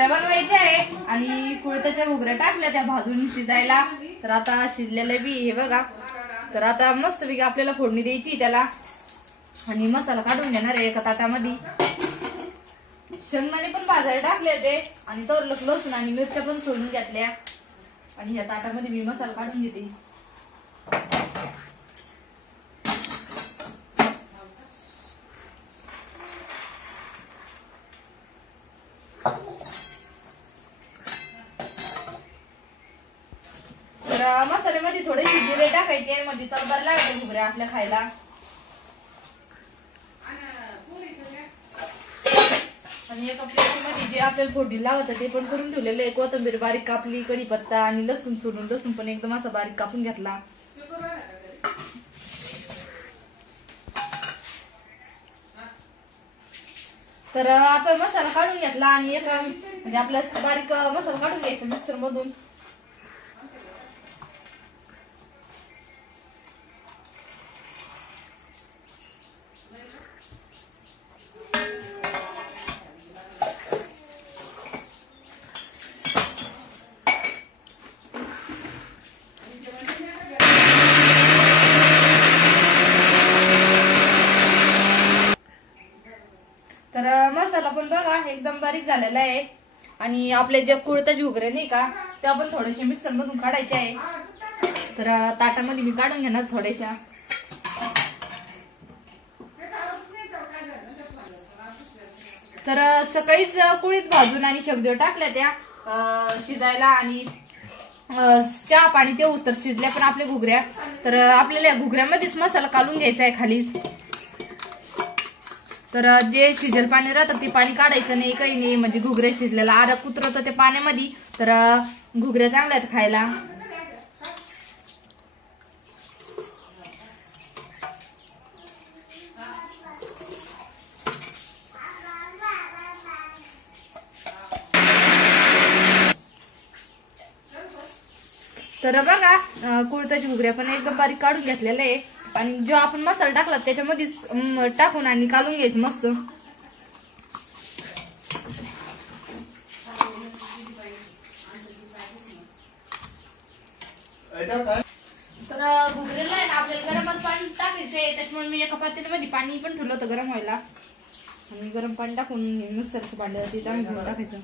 घुगऱ्या बनवायच्या आहे आणि कुळथाच्या घुगऱ्या टाकल्या त्या भाजून शिजायला। तर आता शिजलेले बी हे बघा। तर आता मस्तपैकी आपल्याला फोडणी द्यायची त्याला आणि मसाला काढून घेणार आहे एका ताटामध्ये। शेंगदाणे पण भाजायला टाकले होते आणि तो लसूण आणि मिरच्या पण सोडून घेतल्या आणि ह्या ताटामध्ये मी मसाला काढून घेते। तर मसाल्यामध्ये थोडेसे जिरे टाकायचे म्हणजे चवदार लागते घुगऱ्या आपल्या खायला। आणि एका प्लेटमध्ये जे आपल्याला फोडणी लागत ते पण करून ठेवलेलं आहे। कोथिंबीर बारीक कापली, कढीपत्ता आणि लसूण सोडून लसूण पण एकदम असा बारीक कापून घेतला। तर आता मसाला काढून घेतला आणि एक म्हणजे आपला बारीक मसाला काढून घ्यायचा मिक्सर मधून। तर मसाला पण बघा एकदम बारीक झालेला आहे आणि आपले जे कुळथाचे घुगरे नाही का ते आपण थोडेसे मिक्सर मधून काढायचे आहे। तर ताटामध्ये मी काढून घेणार थोड्याशा। तर सकाळीच कुळीत भाजून आणि शेंगदेव टाकल्या त्या शिजायला आणि चहा पाणी ते उस्तर शिजल्या पण आपल्या घुगऱ्या। तर आपल्याला घुगऱ्यामध्येच मसाला काढून घ्यायचा आहे खालीच। तर जे शिजेल पाणी राहतं ते पाणी काढायचं नाही काही नाही म्हणजे घुगऱ्या शिजलेला आरक उतरवतं ते पाण्यामध्ये। तर घुगऱ्या चांगल्या आहेत खायला। तर बघा कुळथाची घुगऱ्या पण एकदम बारीक काढून घेतलेलं आहे आणि जो आपण मसाला टाकला त्याच्यामध्येच टाकून आणि काढून घ्यायचं मस्त। तर घुगऱ्याला आहे ना आपल्याला गरमच पाणी टाकायचंय त्याच्यामुळे मी एका पातेल्यामध्ये पाणी पण ठेवलं होतं गरम व्हायला आणि गरम पाणी टाकून मिक्सरचं भांडं ते चांगलं घेऊन टाकायचं।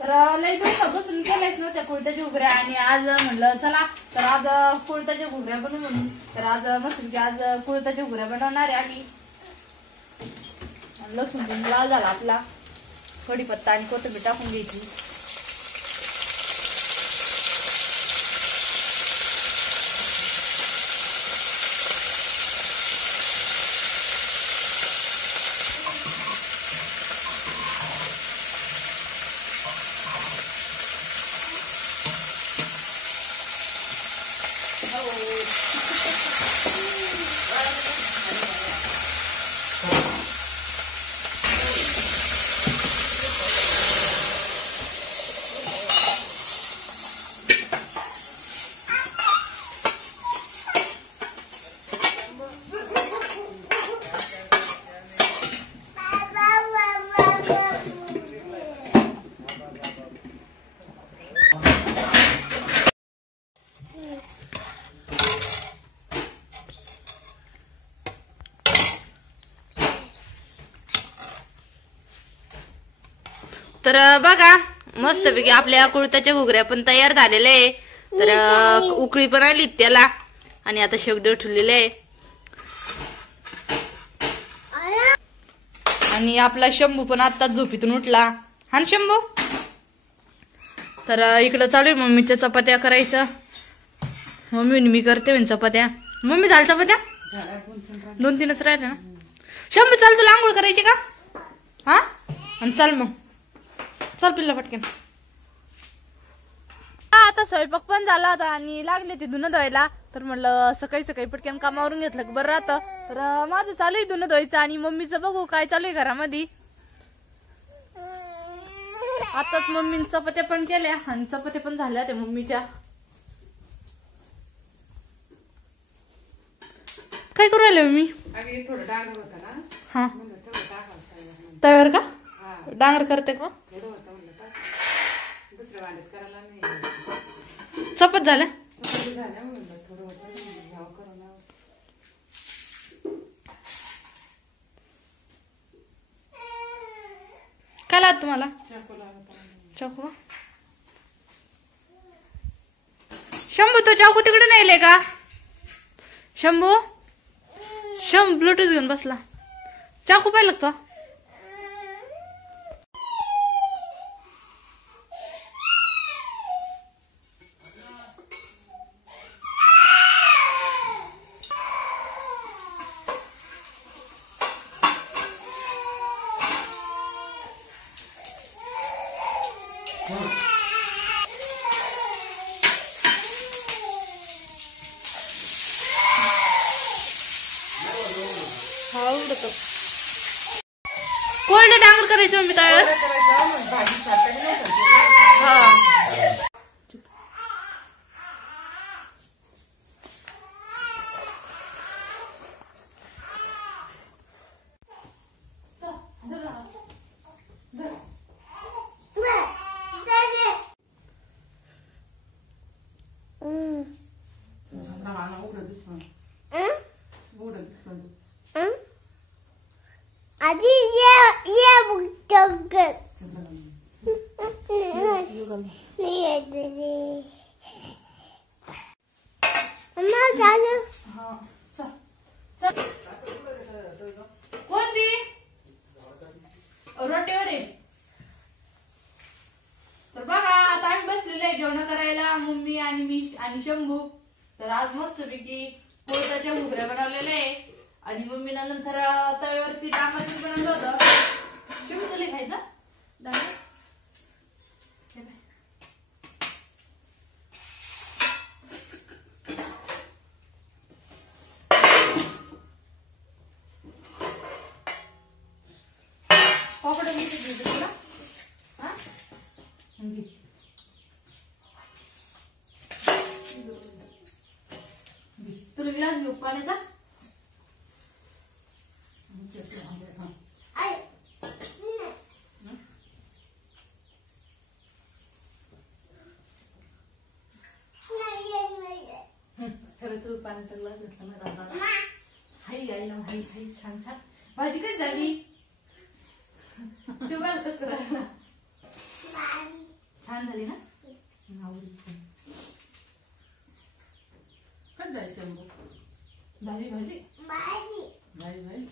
तर लई बसून केलायच नव्हत्या कुळथाच्या घुगऱ्या आणि आज म्हणलं चला तर आज कुळथाच्या घुगऱ्या बनवू म्हणून। तर आज मस्त आज कुळथाच्या घुगऱ्या बनवणार आहे आम्ही। लसूण पण लाल झाला आपला, कढीपत्ता आणि कोथिंबीर टाकून द्यायची। तर बघा मस्तपैकी आपल्या कुळथाच्या घुगऱ्या पण तयार झालेल्या आहे। तर उकळी पण आली त्याला आणि आता शेंगदेव ठेवलेले आहे आणि आपला शंभू पण आत्ताच झोपीतून उठला। हा शंभू। तर इकडं चालू आहे मम्मीच्या चपात्या करायचं। मम्मी मी करते म्हणे चपात्या। मम्मी झाल्या चपात्या 2-3च राहिल्या ना। शंभू चाल तुला आंघोळ करायची का? हा आणि चल मग चल पिल्ला पटकन। आता स्वयंपाक पण झाला होता आणि लागले ते धुणं धुवायला। तर म्हणलं सकाळी सकाळी पटकन कामावरून घेतलं की बरं राहतं. तर माझं चालू आहे धुणं धुवायचं आणि मम्मीचं बघू काय चालू आहे घरामध्ये. आताच मम्मीने चपात्या पण केल्या आणि चपात्या पण झाल्या त्या मम्मीच्या. काय करू राहिले मी? थोडं डांगर होता ना. हा तव्यावर का डांगर करते का? दुसऱ्या वाड्यात करायला नाही. चपात झाल्या झाल्या म्हणलं थोडं होतं करून. काय लागत तुम्हाला? चाकू. शंभू तो चाकू तिकडे नेले का? शंभू ब्लूटूथ घेऊन बसला. चाकू पाहिजे लागतो. हा उडतो. कोरडे डांगर करायचं मी तयार. हा आजी ये बुक्कर नहीं अम्मा जाने कोणती रोटीवर आहे. तर बघा आता आम्ही बसलेले आहे जेवण करायला मम्मी आणि मी आणि शंभू. तर आज मस्तपैकी कोळताच्या घुगऱ्या बनवलेल्या आहे आणि मम्मीला नंतर तव्यावरती डांगर बनवलं होतं. शंभू तुला खायचं डांगर? पापड मी तुला हा तुला विलास घेऊ पाण्याचा. तुला पाण्याचा ग्लास घेतला ना. हाई आईला हाई हाई छान छान भाजी कशी झाली. तुम्हाला कसं करायला छान झाली ना. कट जाय शंभू भाजी भाजी भाजी भाई भाई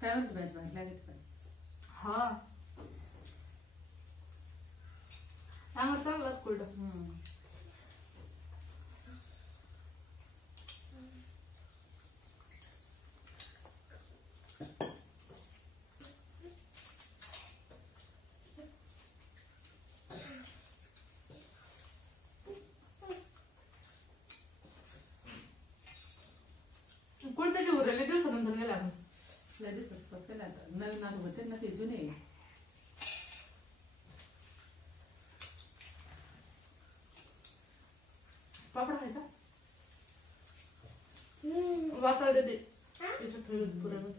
काय म्हणतो भाजी भाजी लागत पण. हा चांगलं चांगलं कुलड. कुलताची उरलेले दिवसानंतर गेला आपण. नवीन नातू होते ना ते जुने. पापड खायचा वासाळ दे त्याच्यात पुरण.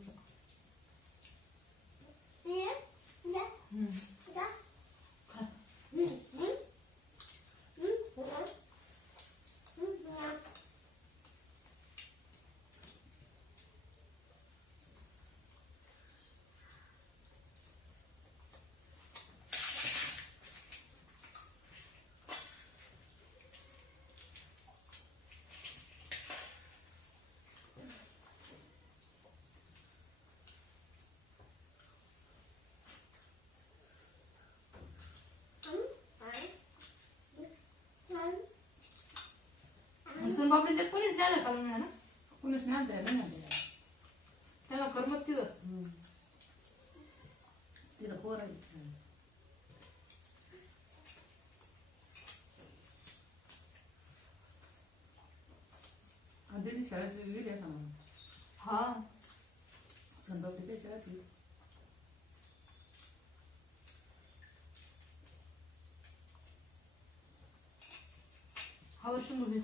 सोनपापडीच्या कोणीच नाही आलं का मी ना. कोणीच नाही द्यायला नाही त्याला करमत तिथं तिला पोरायचं शाळेत गेली असं म्हणून हा संध्याकाळी तिथे शाळेत गेली. हा वर्ष मुली